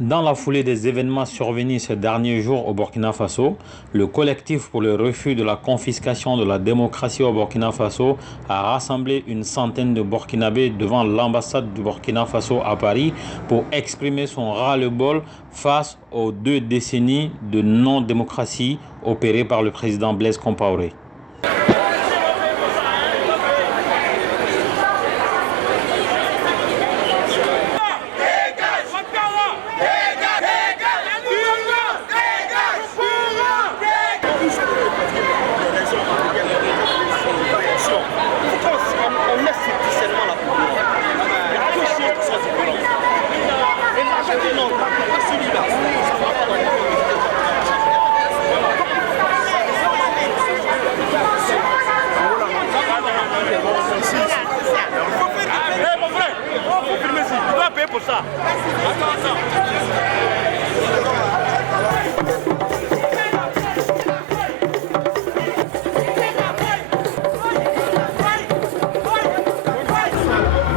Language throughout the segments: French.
Dans la foulée des événements survenus ces derniers jours au Burkina Faso, le collectif pour le refus de la confiscation de la démocratie au Burkina Faso a rassemblé une centaine de Burkinabés devant l'ambassade du Burkina Faso à Paris pour exprimer son ras-le-bol face aux 2 décennies de non-démocratie opérées par le président Blaise Compaoré.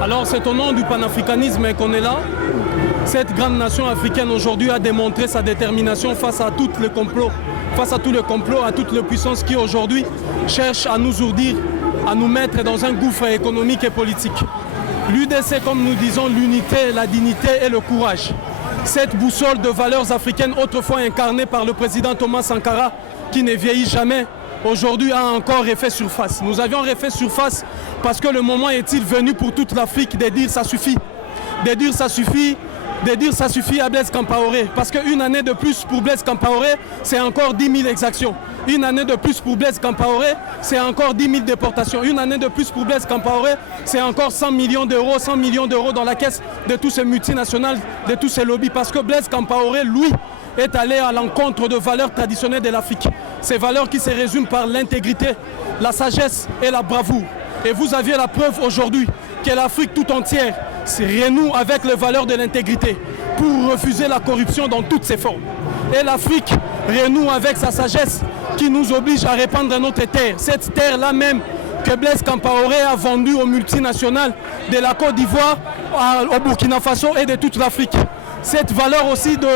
Alors c'est au nom du panafricanisme qu'on est là. Cette grande nation africaine aujourd'hui a démontré sa détermination face à tous les complots, à toutes les puissances qui aujourd'hui cherchent à nous ourdir, à nous mettre dans un gouffre économique et politique. L'UDC, comme nous disons, l'unité, la dignité et le courage. Cette boussole de valeurs africaines autrefois incarnée par le président Thomas Sankara, qui ne vieillit jamais, aujourd'hui a encore refait surface. Nous avions refait surface parce que le moment est-il venu pour toute l'Afrique de dire ça suffit. De dire ça suffit à Blaise Compaoré. Parce qu'une année de plus pour Blaise Compaoré, c'est encore 10 000 exactions. Une année de plus pour Blaise Compaoré, c'est encore 10 000 déportations. Une année de plus pour Blaise Compaoré, c'est encore 100 millions d'euros dans la caisse de tous ces multinationales, de tous ces lobbies. Parce que Blaise Compaoré, lui, est allé à l'encontre de valeurs traditionnelles de l'Afrique. Ces valeurs qui se résument par l'intégrité, la sagesse et la bravoure. Et vous aviez la preuve aujourd'hui que l'Afrique tout entière se renoue avec les valeurs de l'intégrité pour refuser la corruption dans toutes ses formes. Et l'Afrique renoue avec sa sagesse qui nous oblige à répandre notre terre. Cette terre-là même que Blaise Compaoré a vendue aux multinationales de la Côte d'Ivoire, au Burkina Faso et de toute l'Afrique. Cette valeur aussi de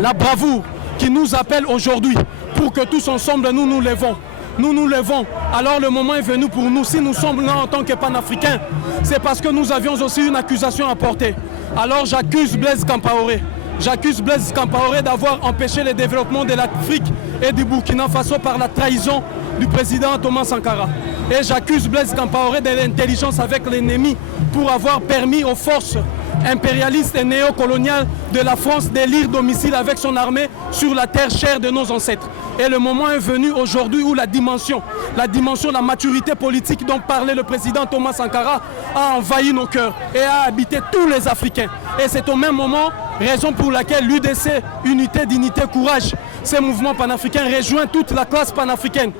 la bravoure qui nous appelle aujourd'hui pour que tous ensemble nous nous levons. Nous nous levons. Alors le moment est venu pour nous. Si nous sommes là en tant que panafricains, c'est parce que nous avions aussi une accusation à porter. Alors j'accuse Blaise Compaoré. J'accuse Blaise Compaoré d'avoir empêché le développement de l'Afrique et du Burkina Faso par la trahison du président Thomas Sankara. Et j'accuse Blaise Compaoré de l'intelligence avec l'ennemi pour avoir permis aux forces impérialiste et néocolonial de la France d'élire domicile avec son armée sur la terre chère de nos ancêtres. Et le moment est venu aujourd'hui où la dimension, la maturité politique dont parlait le président Thomas Sankara a envahi nos cœurs et a habité tous les Africains. Et c'est au même moment, raison pour laquelle l'UDC, Unité, Dignité, Courage, ces mouvements panafricains rejoint toute la classe panafricaine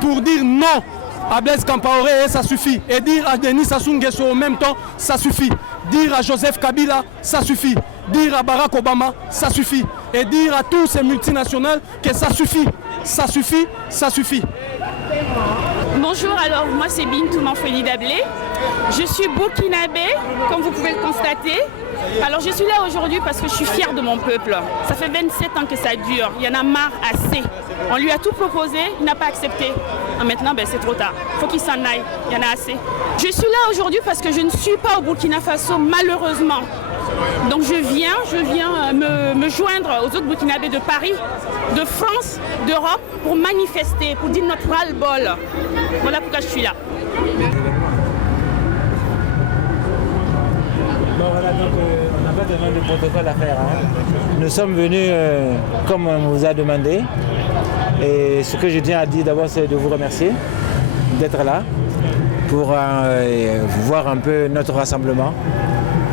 pour dire non à Blaise Compaoré et ça suffit. Et dire à Denis Sassou Nguesso au même temps, ça suffit. Dire à Joseph Kabila, ça suffit. Dire à Barack Obama, ça suffit. Et dire à tous ces multinationales que ça suffit. Ça suffit, ça suffit. Bonjour, alors moi c'est Bintou Manfredi Dablé. Je suis burkinabé, comme vous pouvez le constater. Alors je suis là aujourd'hui parce que je suis fière de mon peuple. Ça fait 27 ans que ça dure. Il y en a marre, assez. On lui a tout proposé, il n'a pas accepté. Maintenant, c'est trop tard. Il faut qu'il s'en aille. Il y en a assez. Je suis là aujourd'hui parce que je ne suis pas au Burkina Faso, malheureusement. Donc je viens me joindre aux autres Burkinabés de Paris, de France, d'Europe, pour manifester, pour dire notre ras-le-bol. Voilà pourquoi je suis là. Bon voilà, donc on n'a pas tellement de protocole à faire. Nous sommes venus comme on vous a demandé. Et ce que je tiens à dire d'abord, c'est de vous remercier d'être là pour voir un peu notre rassemblement,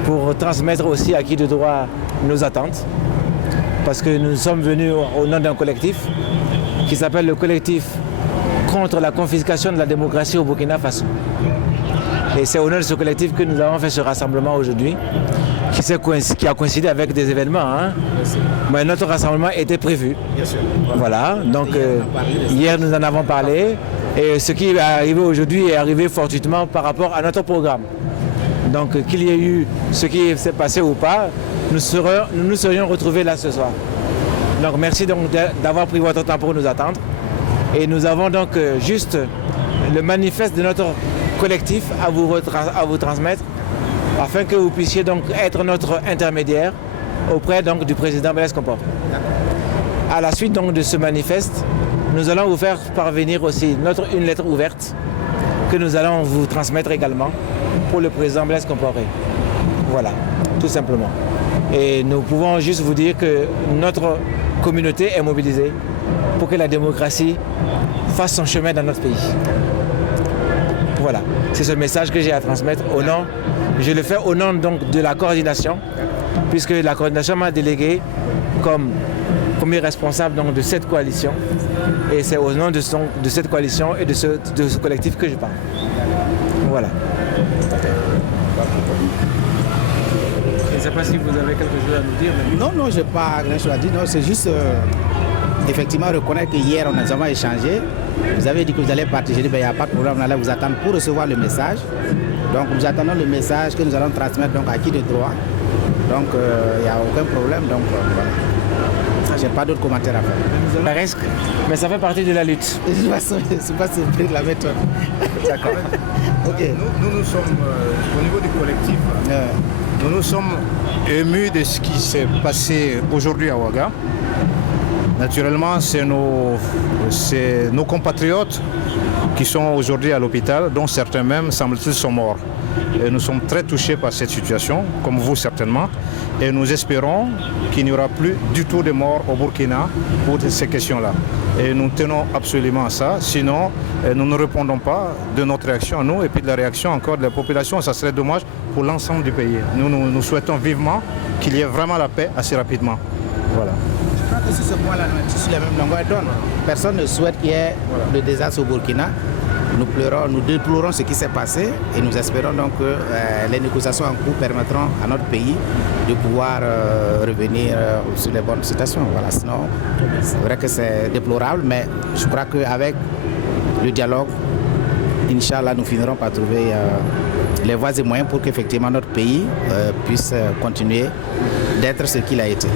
pour transmettre aussi à qui de droit nos attentes. Parce que nous sommes venus au nom d'un collectif qui s'appelle le collectif contre la confiscation de la démocratie au Burkina Faso. Et c'est au nom de ce collectif que nous avons fait ce rassemblement aujourd'hui, qui a coïncidé avec des événements. Mais notre rassemblement était prévu. Voilà, donc hier nous en avons parlé. Et ce qui est arrivé aujourd'hui est arrivé fortuitement par rapport à notre programme. Donc qu'il y ait eu ce qui s'est passé ou pas, nous nous serions retrouvés là ce soir. Donc merci donc d'avoir pris votre temps pour nous attendre. Et nous avons donc juste le manifeste de notre collectif à vous transmettre afin que vous puissiez donc être notre intermédiaire auprès donc du président Blaise Compaoré. À la suite donc de ce manifeste, nous allons vous faire parvenir aussi une lettre ouverte que nous allons vous transmettre également pour le président Blaise Compaoré. Voilà, tout simplement. Et nous pouvons juste vous dire que notre communauté est mobilisée pour que la démocratie fasse son chemin dans notre pays. Voilà, c'est ce message que j'ai à transmettre je le fais au nom donc de la coordination, puisque la coordination m'a délégué comme premier responsable donc, de cette coalition. Et c'est au nom de cette coalition et de ce collectif que je parle. Voilà. Je ne sais pas si vous avez quelque chose à nous dire. Mais... Non, je n'ai pas grand chose à dire. Non, c'est juste effectivement reconnaître qu'hier, nous avons échangé. Vous avez dit que vous allez partir. J'ai dit, il n'y a pas de problème, on allait vous attendre pour recevoir le message. Donc, nous attendons le message que nous allons transmettre donc, à qui de droit. Donc, il n'y a aucun problème. Donc, voilà. Je n'ai pas d'autres commentaires à faire. Ça risque, mais ça fait partie de la lutte. Je ne suis pas surpris de la méthode. D'accord. Okay. Nous sommes, au niveau du collectif, nous sommes émus de ce qui s'est passé aujourd'hui à Ouaga. Naturellement, c'est nos compatriotes qui sont aujourd'hui à l'hôpital, dont certains même, semble-t-il, sont morts. Et nous sommes très touchés par cette situation, comme vous certainement, et nous espérons qu'il n'y aura plus du tout de morts au Burkina pour ces questions-là. Et nous tenons absolument à ça, sinon nous ne répondons pas de notre réaction à nous et puis de la réaction encore de la population. Ça serait dommage pour l'ensemble du pays. Nous souhaitons vivement qu'il y ait vraiment la paix assez rapidement. Voilà. Je crois que sur ce point-là, nous sommes sur la même longueur d'onde. Personne ne souhaite qu'il y ait le désastre au Burkina. Nous déplorons ce qui s'est passé et nous espérons donc que les négociations en cours permettront à notre pays de pouvoir revenir sur les bonnes situations. Voilà. Sinon, c'est vrai que c'est déplorable, mais je crois qu'avec le dialogue, Inch'Allah, nous finirons par trouver les voies et moyens pour qu'effectivement notre pays puisse continuer d'être ce qu'il a été.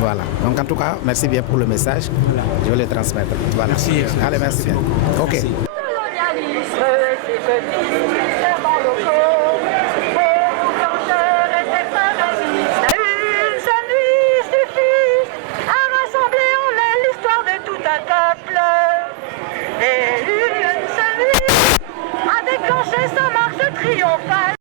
Voilà. Donc en tout cas, merci bien pour le message. Je vais le transmettre. Voilà. Merci. Allez, merci bien. Ok. Merci. Et une seule nuit a déclenché sa marche triomphale.